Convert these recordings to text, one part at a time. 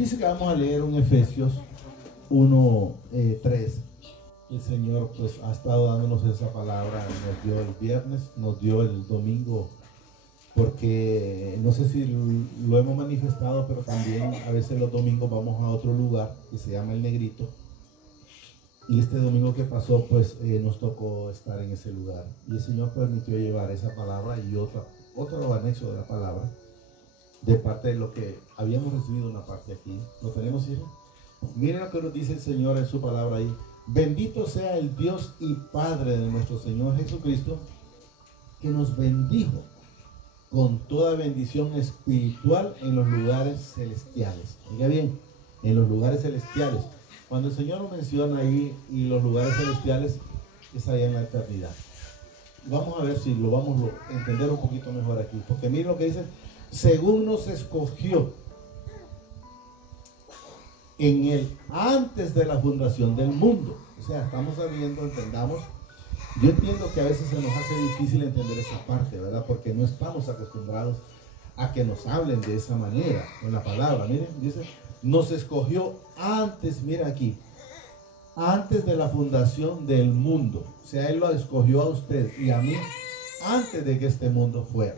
Dice que vamos a leer un Efesios 1, 3. El Señor pues ha estado dándonos esa palabra, nos dio el viernes, nos dio el domingo, porque no sé si lo hemos manifestado, pero también a veces los domingos vamos a otro lugar que se llama El Negrito. Y este domingo que pasó, pues nos tocó estar en ese lugar. Y el Señor permitió llevar esa palabra y otro anexo de la palabra, de parte de lo que habíamos recibido una parte aquí. ¿Lo tenemos, hijo? Miren lo que nos dice el Señor en su palabra ahí. Bendito sea el Dios y Padre de nuestro Señor Jesucristo, que nos bendijo con toda bendición espiritual en los lugares celestiales. Diga bien, en los lugares celestiales. Cuando el Señor lo menciona ahí y los lugares celestiales, es allá en la eternidad. Vamos a ver si lo vamos a entender un poquito mejor aquí. Porque miren lo que dice, según nos escogió en él antes de la fundación del mundo. O sea, estamos sabiendo, entendamos. Yo entiendo que a veces se nos hace difícil entender esa parte, ¿verdad? Porque no estamos acostumbrados a que nos hablen de esa manera en la palabra. Miren, dice, nos escogió antes, mira aquí, antes de la fundación del mundo. O sea, Él lo escogió a usted y a mí antes de que este mundo fuera.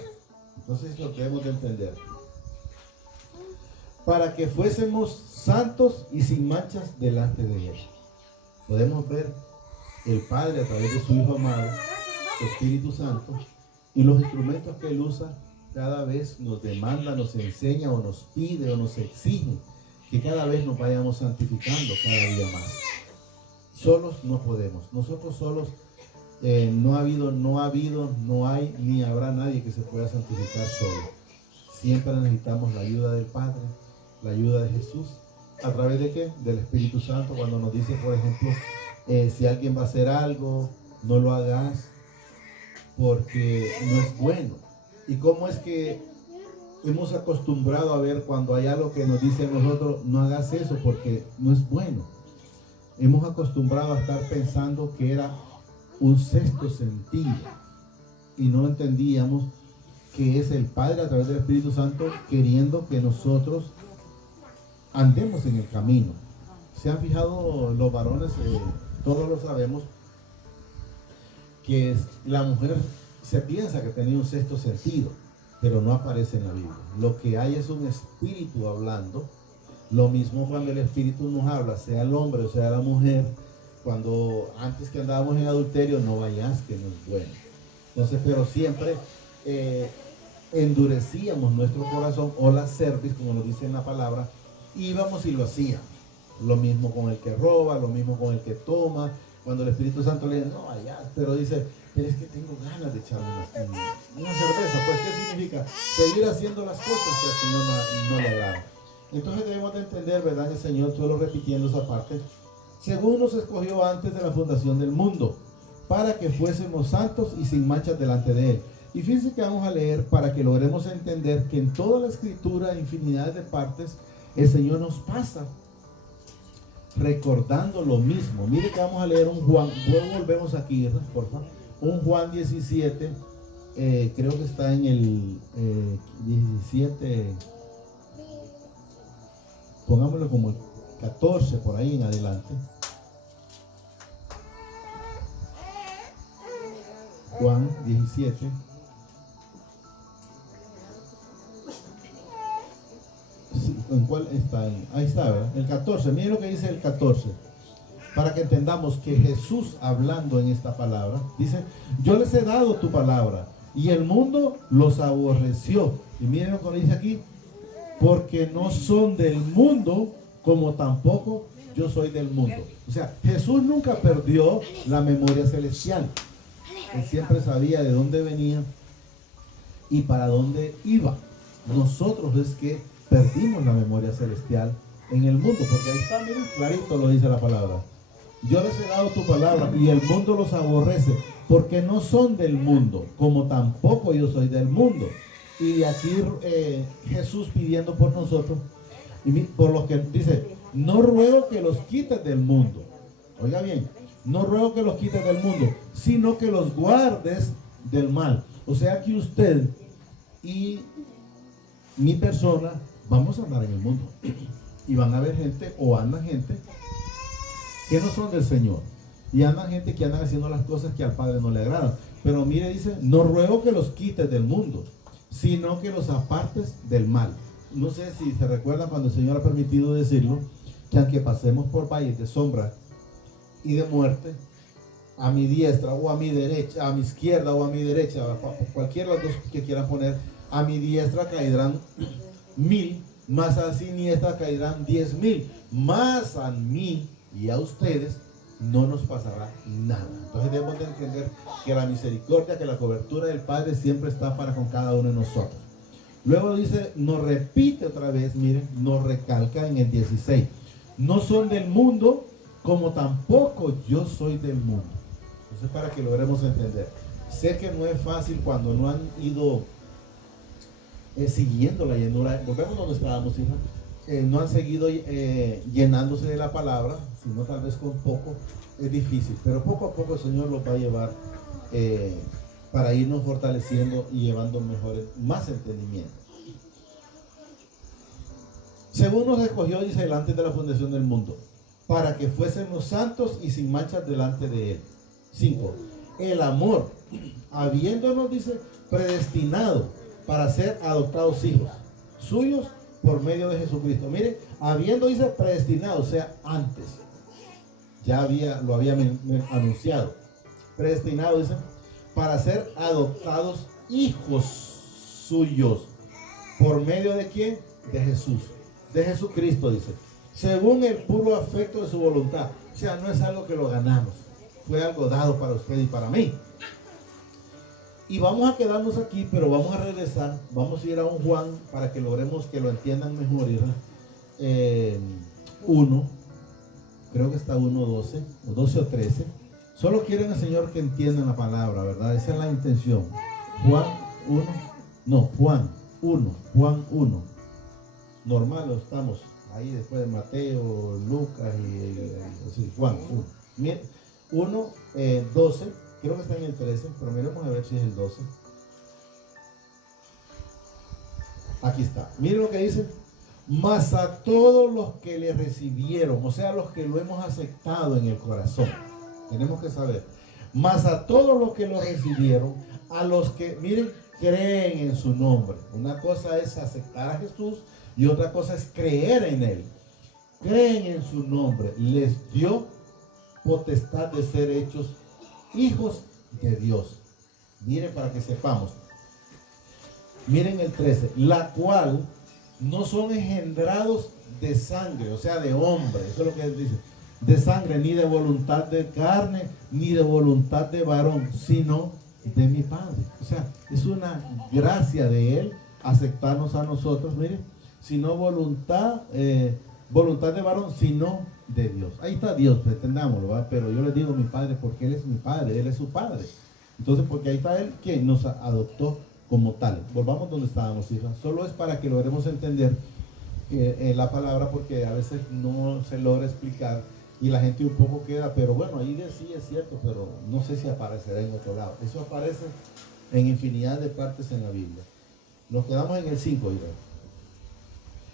Entonces eso debemos de entender. Para que fuésemos santos y sin manchas delante de Él. Podemos ver el Padre a través de su Hijo amado, su Espíritu Santo, y los instrumentos que Él usa cada vez nos demanda, nos enseña o nos pide o nos exige que cada vez nos vayamos santificando cada día más. Solos no podemos. Nosotros solos no hay ni habrá nadie que se pueda santificar solo. Siempre necesitamos la ayuda del Padre, la ayuda de Jesús. ¿A través de qué? Del Espíritu Santo, cuando nos dice, por ejemplo, si alguien va a hacer algo, no lo hagas porque no es bueno. ¿Y cómo es que hemos acostumbrado a ver cuando hay algo que nos dice a nosotros, no hagas eso porque no es bueno? Hemos acostumbrado a estar pensando que era un sexto sentido y no entendíamos que es el Padre a través del Espíritu Santo queriendo que nosotros andemos en el camino. ¿Se han fijado los varones? Todos lo sabemos, que la mujer se piensa que tenía un sexto sentido, pero no aparece en la Biblia. Lo que hay es un espíritu hablando. Lo mismo cuando el espíritu nos habla, sea el hombre o sea la mujer, cuando antes que andábamos en adulterio, no vayas que no es bueno. Entonces, pero siempre endurecíamos nuestro corazón o la cerviz, como lo dice en la palabra, íbamos y lo hacíamos. Lo mismo con el que roba, lo mismo con el que toma. Cuando el Espíritu Santo le dice, no vayas, pero dice, pero es que tengo ganas de echarme una cerveza. Pues, ¿qué significa? Seguir haciendo las cosas que al Señor no le agradan. Entonces debemos de entender, ¿verdad? El Señor, solo repitiendo esa parte, según nos escogió antes de la fundación del mundo, para que fuésemos santos y sin manchas delante de Él. Y fíjense que vamos a leer para que logremos entender que en toda la Escritura, infinidad de partes, el Señor nos pasa recordando lo mismo. Mire que vamos a leer un Juan, volvemos aquí, por favor, un Juan 17, creo que está en el 17, pongámoslo como el 14 por ahí en adelante. Juan 17. ¿En cuál está? Ahí está, ¿verdad? El 14, miren lo que dice el 14. Para que entendamos que Jesús, hablando en esta palabra, dice, yo les he dado tu palabra y el mundo los aborreció. Y miren lo que dice aquí, porque no son del mundo, como tampoco yo soy del mundo. O sea, Jesús nunca perdió la memoria celestial. Él siempre sabía de dónde venía y para dónde iba. Nosotros es que perdimos la memoria celestial en el mundo, porque ahí está, miren, clarito lo dice la palabra. Yo les he dado tu palabra y el mundo los aborrece, porque no son del mundo, como tampoco yo soy del mundo. Y aquí Jesús pidiendo por nosotros, y por los que dice, no ruego que los quites del mundo. Oiga bien, no ruego que los quites del mundo, sino que los guardes del mal. O sea que usted y mi persona vamos a andar en el mundo. Y van a haber gente, o andan gente, que no son del Señor. Y andan gente que andan haciendo las cosas que al Padre no le agradan. Pero mire, dice, no ruego que los quites del mundo, sino que los apartes del mal. No sé si se recuerdan cuando el Señor ha permitido decirlo, que aunque pasemos por valles de sombra y de muerte, a mi diestra o a mi derecha, a mi izquierda o a mi derecha, cualquiera de los dos que quieran poner, a mi diestra caerán 1000, más a siniestra caerán 10,000, más a mí y a ustedes no nos pasará nada. Entonces debemos de entender que la misericordia, que la cobertura del Padre siempre está para con cada uno de nosotros. Luego dice, nos repite otra vez, miren, nos recalca en el 16. No son del mundo, como tampoco yo soy del mundo. Entonces, para que logremos entender. Sé que no es fácil cuando no han ido siguiendo la llenura. Volvemos donde estábamos, hija. No han seguido llenándose de la palabra, sino tal vez con poco. Es difícil, pero poco a poco el Señor los va a llevar para irnos fortaleciendo y llevando más entendimiento. Según nos escogió, dice, delante de la fundación del mundo, para que fuésemos santos y sin manchas delante de Él. 5. El amor, habiéndonos, dice, predestinado para ser adoptados hijos suyos por medio de Jesucristo. Mire, habiendo, dice, predestinado, o sea, antes. Ya lo había anunciado. Predestinado, dice, para ser adoptados hijos suyos. ¿Por medio de quién? De Jesús. De Jesucristo, dice. Según el puro afecto de su voluntad. O sea, no es algo que lo ganamos. Fue algo dado para usted y para mí. Y vamos a quedarnos aquí, pero vamos a regresar. Vamos a ir a un Juan para que logremos que lo entiendan mejor. 1. Creo que está 1:12, o 12 o 13. Solo quieren el Señor que entiendan la palabra, ¿verdad? Esa es la intención. Juan 1. No, Juan 1. Juan 1. Normal, estamos ahí después de Mateo, Lucas y Juan 1. Miren, 1, 12, creo que está en el 13, pero miremos a ver si es el 12. Aquí está. Miren lo que dice. Mas a todos los que le recibieron, o sea, los que lo hemos aceptado en el corazón, tenemos que saber. Mas a todos los que lo recibieron, a los que, miren, creen en su nombre. Una cosa es aceptar a Jesús y otra cosa es creer en Él. Creen en su nombre. Les dio potestad de ser hechos hijos de Dios. Miren para que sepamos. Miren el 13. La cual no son engendrados de sangre, o sea, de hombre. Eso es lo que él dice. De sangre, ni de voluntad de carne, ni de voluntad de varón, sino de mi Padre. O sea, es una gracia de Él aceptarnos a nosotros, miren, sino voluntad de varón, sino de Dios. Ahí está Dios, pretendámoslo, ¿va? Pero yo les digo mi Padre porque Él es mi Padre, Él es su Padre. Entonces, porque ahí está Él quien nos adoptó como tal. Volvamos donde estábamos, hija. Solo es para que logremos entender la palabra, porque a veces no se logra explicar y la gente un poco queda, pero bueno, ahí sí es cierto, pero no sé si aparecerá en otro lado. Eso aparece en infinidad de partes en la Biblia. Nos quedamos en el 5, hija.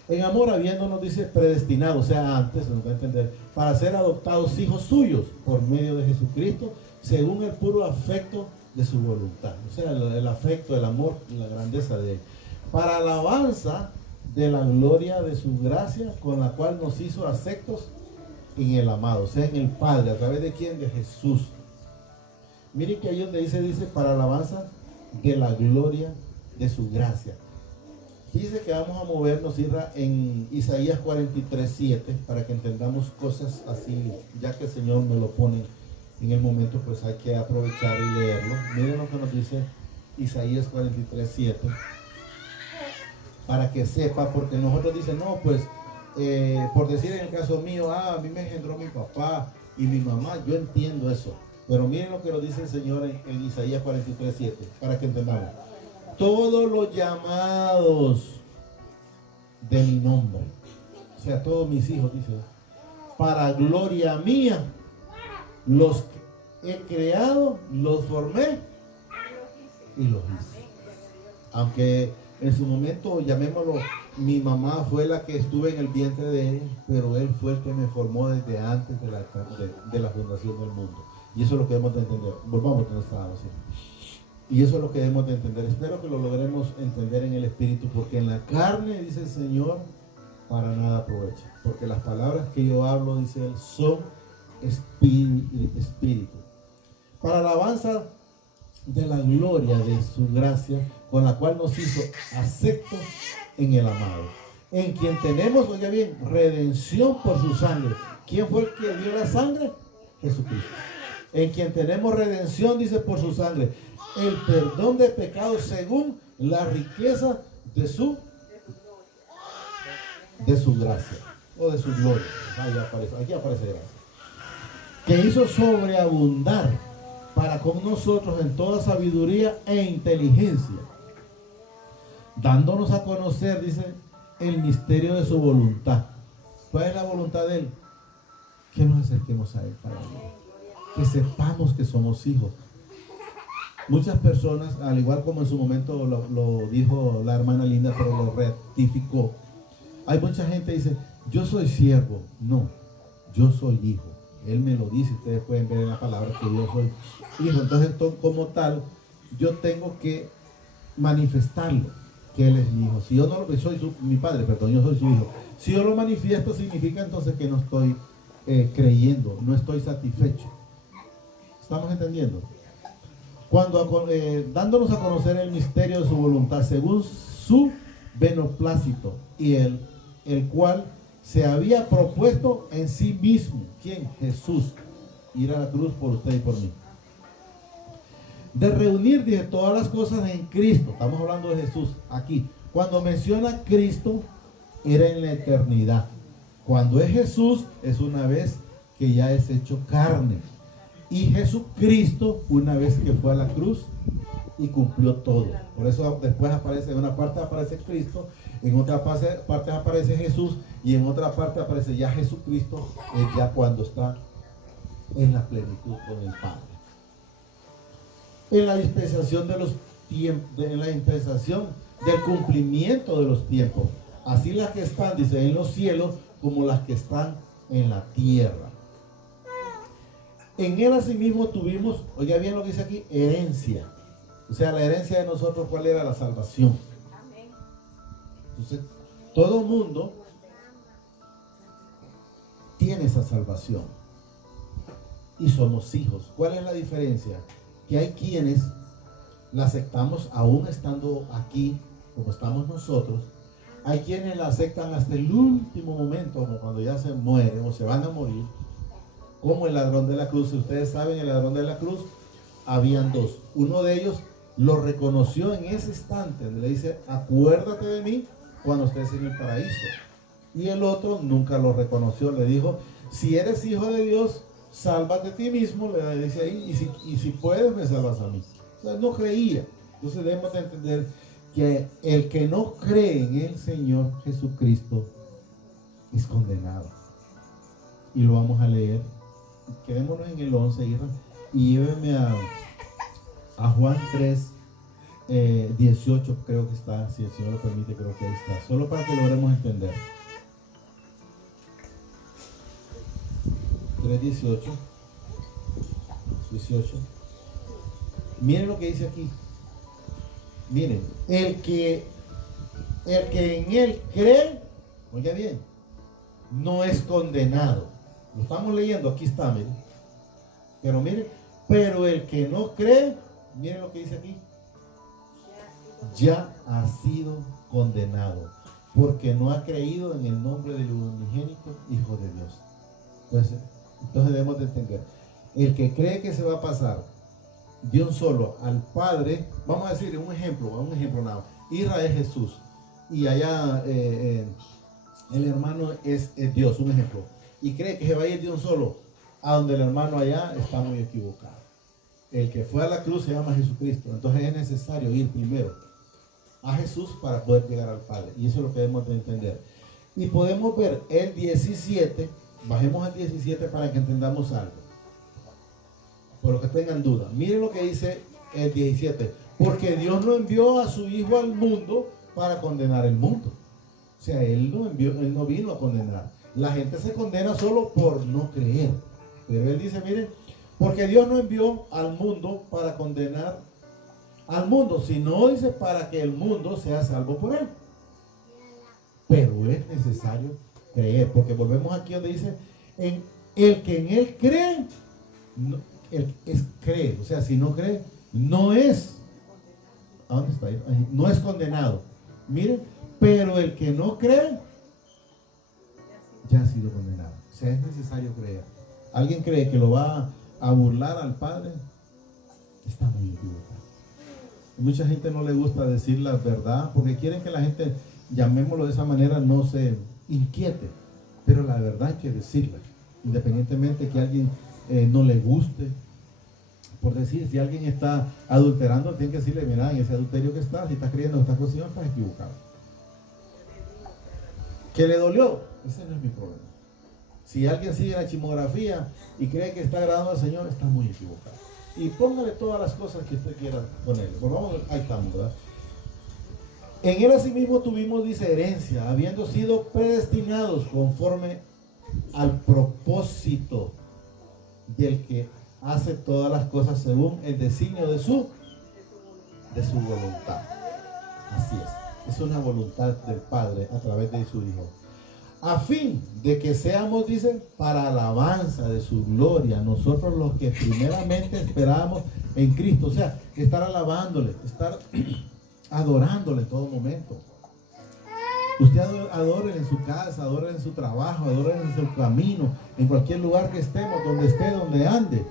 En amor habiéndonos, dice, predestinado, o sea, antes, se nos va a entender, para ser adoptados hijos suyos por medio de Jesucristo, según el puro afecto de su voluntad. O sea, el afecto, el amor, la grandeza de Él. Para alabanza de la gloria de su gracia, con la cual nos hizo aceptos en el amado, o sea, en el Padre. ¿A través de quién? De Jesús. Miren que ahí donde dice, para alabanza de la gloria de su gracia. Fíjense que vamos a movernos, Isra, en Isaías 43:7, para que entendamos cosas así, ya que el Señor me lo pone en el momento, pues hay que aprovechar y leerlo. Miren lo que nos dice Isaías 43:7, para que sepa, porque nosotros dicen, no, pues, por decir en el caso mío, a mí me engendró mi papá y mi mamá, yo entiendo eso, pero miren lo que nos dice el Señor en Isaías 43:7, para que entendamos. Todos los llamados de mi nombre, o sea, todos mis hijos, dice, para gloria mía, los he creado, los formé y los hice. Aunque En su momento, llamémoslo, mi mamá fue la que estuve en el vientre de él, pero él fue el que me formó desde antes de la fundación del mundo. Y eso es lo que debemos de entender. Volvamos a nuestra alma, ¿sí? Y eso es lo que debemos de entender. Espero que lo logremos entender en el espíritu, porque en la carne, dice el Señor, para nada aprovecha. Porque las palabras que yo hablo, dice él, son espíritu. Para la alabanza de la gloria de su gracia, con la cual nos hizo aceptos en el amado, en quien tenemos, oiga bien, redención por su sangre. ¿Quién fue el que dio la sangre? Jesucristo. En quien tenemos redención, dice, por su sangre, el perdón de pecados según la riqueza de su gracia o de su gloria. Aquí aparece gracia, que hizo sobreabundar para con nosotros en toda sabiduría e inteligencia, dándonos a conocer, dice, el misterio de su voluntad. ¿Cuál es la voluntad de él? Que nos acerquemos a él para Dios, que sepamos que somos hijos. Muchas personas, al igual como en su momento lo dijo la hermana Linda, pero lo rectificó. Hay mucha gente que dice, yo soy siervo. No, yo soy hijo. Él me lo dice, ustedes pueden ver en la palabra que yo soy hijo. Entonces, como tal, yo tengo que manifestarlo, que él es mi hijo. Si yo no lo soy mi padre, perdón, yo soy su hijo. Si yo lo manifiesto, significa entonces que no estoy creyendo, no estoy satisfecho. ¿Estamos entendiendo? Cuando dándonos a conocer el misterio de su voluntad según su beneplácito, y el cual se había propuesto en sí mismo. ¿Quién? Jesús. Ir a la cruz por usted y por mí. De reunir, dije, todas las cosas en Cristo. Estamos hablando de Jesús aquí. Cuando menciona Cristo, era en la eternidad. Cuando es Jesús, es una vez que ya es hecho carne. Y Jesucristo, una vez que fue a la cruz y cumplió todo. Por eso después aparece, en una parte aparece Cristo, en otra parte aparece Jesús, y en otra parte aparece ya Jesucristo, ya cuando está en la plenitud con el Padre. En la dispensación de los tiempos, en la dispensación del cumplimiento de los tiempos. Así las que están, dice, en los cielos, como las que están en la tierra. En él asimismo tuvimos, oiga bien lo que dice aquí, herencia. O sea, la herencia de nosotros, ¿cuál era? La salvación. Entonces, todo mundo tiene esa salvación. Y somos hijos. ¿Cuál es la diferencia? Que hay quienes la aceptamos aún estando aquí, como estamos nosotros. Hay quienes la aceptan hasta el último momento, como cuando ya se mueren o se van a morir. Como el ladrón de la cruz. Si ustedes saben, el ladrón de la cruz, habían dos. Uno de ellos lo reconoció en ese instante. Le dice, acuérdate de mí cuando estés en el paraíso. Y el otro nunca lo reconoció. Le dijo, si eres hijo de Dios, sálvate a ti mismo. Le dice ahí, y si puedes, me salvas a mí. O sea, no creía. Entonces debemos de entender que el que no cree en el Señor Jesucristo es condenado. Y lo vamos a leer. Quedémonos en el 11, y llévenme a Juan 3, 18, creo que está, si el Señor lo permite, creo que ahí está, solo para que logremos entender. 3, 18. Miren lo que dice aquí. Miren, el que en él cree, oiga bien, no es condenado. Lo estamos leyendo, aquí está, miren. Pero miren, pero el que no cree, miren lo que dice aquí, ya ha sido condenado, porque no ha creído en el nombre del unigénito Hijo de Dios. Entonces debemos de entender, el que cree que se va a pasar de un solo al Padre, vamos a decir un ejemplo nada. Israel es Jesús, y allá el hermano es Dios, un ejemplo. Y cree que se va a ir de un solo a donde el hermano allá, está muy equivocado. El que fue a la cruz se llama Jesucristo. Entonces es necesario ir primero a Jesús para poder llegar al Padre. Y eso es lo que debemos de entender. Y podemos ver el 17, bajemos al 17 para que entendamos algo. Por lo que tengan duda. Miren lo que dice el 17. Porque Dios no envió a su Hijo al mundo para condenar el mundo. O sea, Él no vino a condenar. La gente se condena solo por no creer. Pero Él dice, miren, porque Dios no envió al mundo para condenar al mundo, sino dice para que el mundo sea salvo por Él. Pero es necesario creer, porque volvemos aquí donde dice, en el que en Él cree, cree. O sea, si no cree, no es, ¿a dónde está? Ahí, no es condenado. Miren, pero el que no cree, ya ha sido condenado. O sea, es necesario creer. ¿Alguien cree que lo va a burlar al Padre? Está muy equivocado. Mucha gente no le gusta decir la verdad porque quieren que la gente, llamémoslo de esa manera, no se inquiete. Pero la verdad hay que decirla, independientemente que a alguien no le guste. Por decir, si alguien está adulterando, tiene que decirle, mira, en ese adulterio que estás, si estás creyendo que estás cocinando, estás equivocado. ¿Que le dolió? Ese no es mi problema. Si alguien sigue la chismografía y cree que está agradando al Señor, está muy equivocado. Y póngale todas las cosas que usted quiera ponerle. Pues vamos, ahí estamos, ¿verdad? En Él asimismo tuvimos, dice, herencia, habiendo sido predestinados conforme al propósito del que hace todas las cosas según el designio de su voluntad. Así es una voluntad del Padre a través de su Hijo. A fin de que seamos, dicen, para alabanza de su gloria, nosotros los que primeramente esperábamos en Cristo. O sea, estar alabándole, estar adorándole en todo momento. Usted adore en su casa, adore en su trabajo, adore en su camino, en cualquier lugar que estemos, donde esté, donde ande.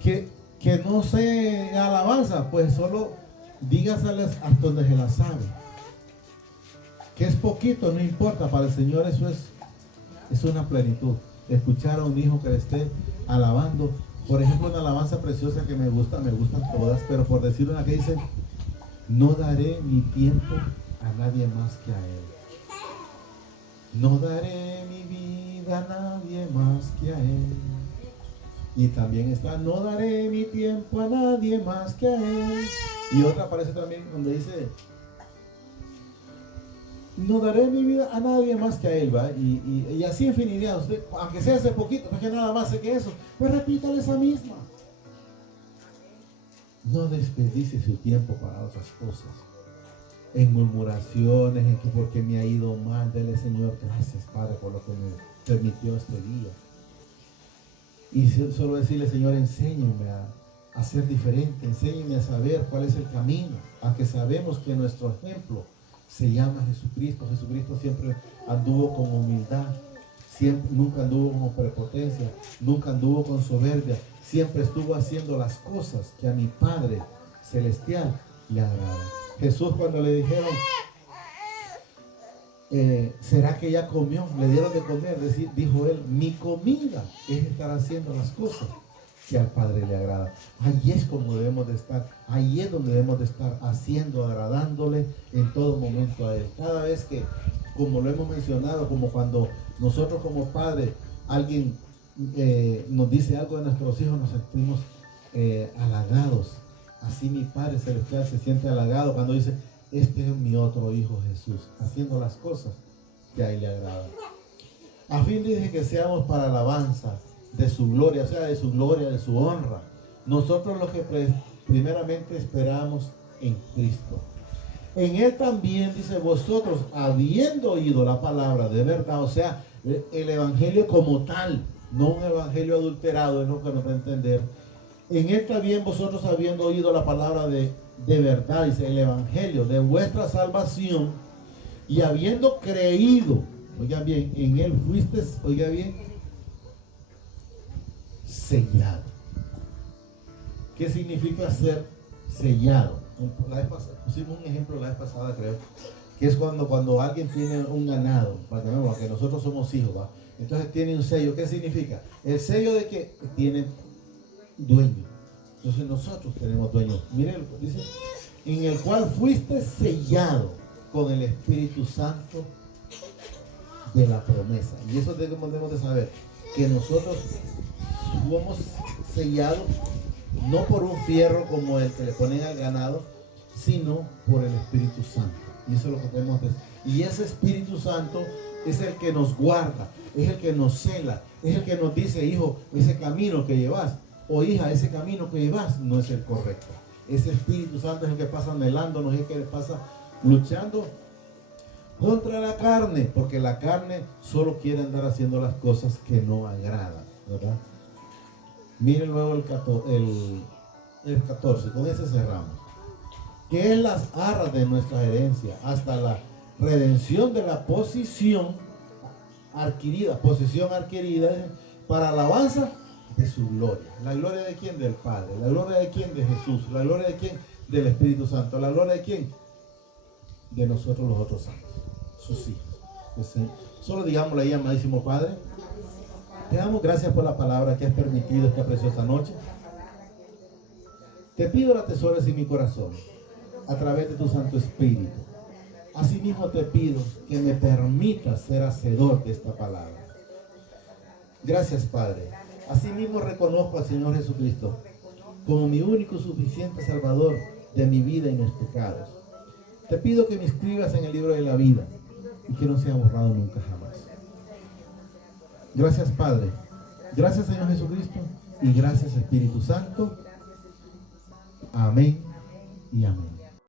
Que no sea alabanza, pues solo dígaseles hasta donde se la sabe. Que es poquito, no importa, para el Señor eso es una plenitud. Escuchar a un hijo que le esté alabando. Por ejemplo, una alabanza preciosa que me gustan todas, pero por decir una que dice, no daré mi tiempo a nadie más que a Él. No daré mi vida a nadie más que a Él. Y también está, no daré mi tiempo a nadie más que a Él. Y otra aparece también donde dice, no daré mi vida a nadie más que a Él, ¿va? Y así infinidad. Usted, aunque sea ese poquito, no es que nada más sé que eso, pues repítale esa misma. No desperdicie su tiempo para otras cosas. En murmuraciones, en que porque me ha ido mal, dele, Señor, gracias, Padre, por lo que me permitió este día. Y solo decirle, Señor, enséñame a ser diferente, enséñame a saber cuál es el camino, aunque sabemos que nuestro ejemplo se llama Jesucristo. Jesucristo siempre anduvo con humildad, nunca anduvo con prepotencia, nunca anduvo con soberbia, siempre estuvo haciendo las cosas que a mi Padre Celestial le agradan. Jesús, cuando le dijeron, ¿será que ya comió? Le dieron de comer, dijo él, mi comida es estar haciendo las cosas que al Padre le agrada. Ahí es como debemos de estar, ahí es donde debemos de estar haciendo, agradándole en todo momento a Él. Cada vez que, como lo hemos mencionado, como cuando nosotros como padres, alguien nos dice algo de nuestros hijos, nos sentimos halagados. Así mi Padre Celestial se siente halagado cuando dice, este es mi otro hijo Jesús, haciendo las cosas que a Él le agradan. A fin dice que seamos para alabanza de su gloria, o sea, de su gloria, de su honra. Nosotros los que primeramente esperamos en Cristo. En Él también, dice, vosotros, habiendo oído la palabra de verdad, o sea, el evangelio como tal, no un evangelio adulterado, es lo que nos va a entender. En Él también vosotros, habiendo oído la palabra de verdad, dice, el evangelio de vuestra salvación, y habiendo creído, oiga bien, en Él fuisteis, oiga bien, sellado. ¿Qué significa ser sellado? Pusimos un ejemplo la vez pasada, creo, que es cuando alguien tiene un ganado, para que nosotros somos hijos, ¿va? Entonces tiene un sello. ¿Qué significa? El sello de que tiene dueño. Entonces nosotros tenemos dueño. Miren, dice, en el cual fuiste sellado con el Espíritu Santo de la promesa. Y eso debemos de saber, que nosotros somos sellados no por un fierro como el que le ponen al ganado, sino por el Espíritu Santo. Y eso es lo que tenemos que hacer. Y ese Espíritu Santo es el que nos guarda, es el que nos cela, es el que nos dice, hijo, ese camino que llevas, o hija, ese camino que llevas no es el correcto. Ese Espíritu Santo es el que pasa anhelándonos, es el que pasa luchando contra la carne, porque la carne solo quiere andar haciendo las cosas que no agradan, ¿verdad? Miren luego el 14, con ese cerramos. Que es las arras de nuestra herencia, hasta la redención de la posesión adquirida para alabanza de su gloria. ¿La gloria de quién? Del Padre. ¿La gloria de quién? De Jesús. ¿La gloria de quién? Del Espíritu Santo. ¿La gloria de quién? De nosotros los otros santos, sus hijos. Entonces, solo digámosle ahí, amadísimo Padre, te damos gracias por la palabra que has permitido esta preciosa noche. Te pido la atesores en mi corazón a través de tu Santo Espíritu. Asimismo te pido que me permitas ser hacedor de esta palabra. Gracias, Padre. Asimismo reconozco al Señor Jesucristo como mi único y suficiente Salvador de mi vida y mis pecados. Te pido que me inscribas en el libro de la vida y que no sea borrado nunca jamás. Gracias, Padre. Gracias, Señor Jesucristo. Y gracias, Espíritu Santo. Amén y amén.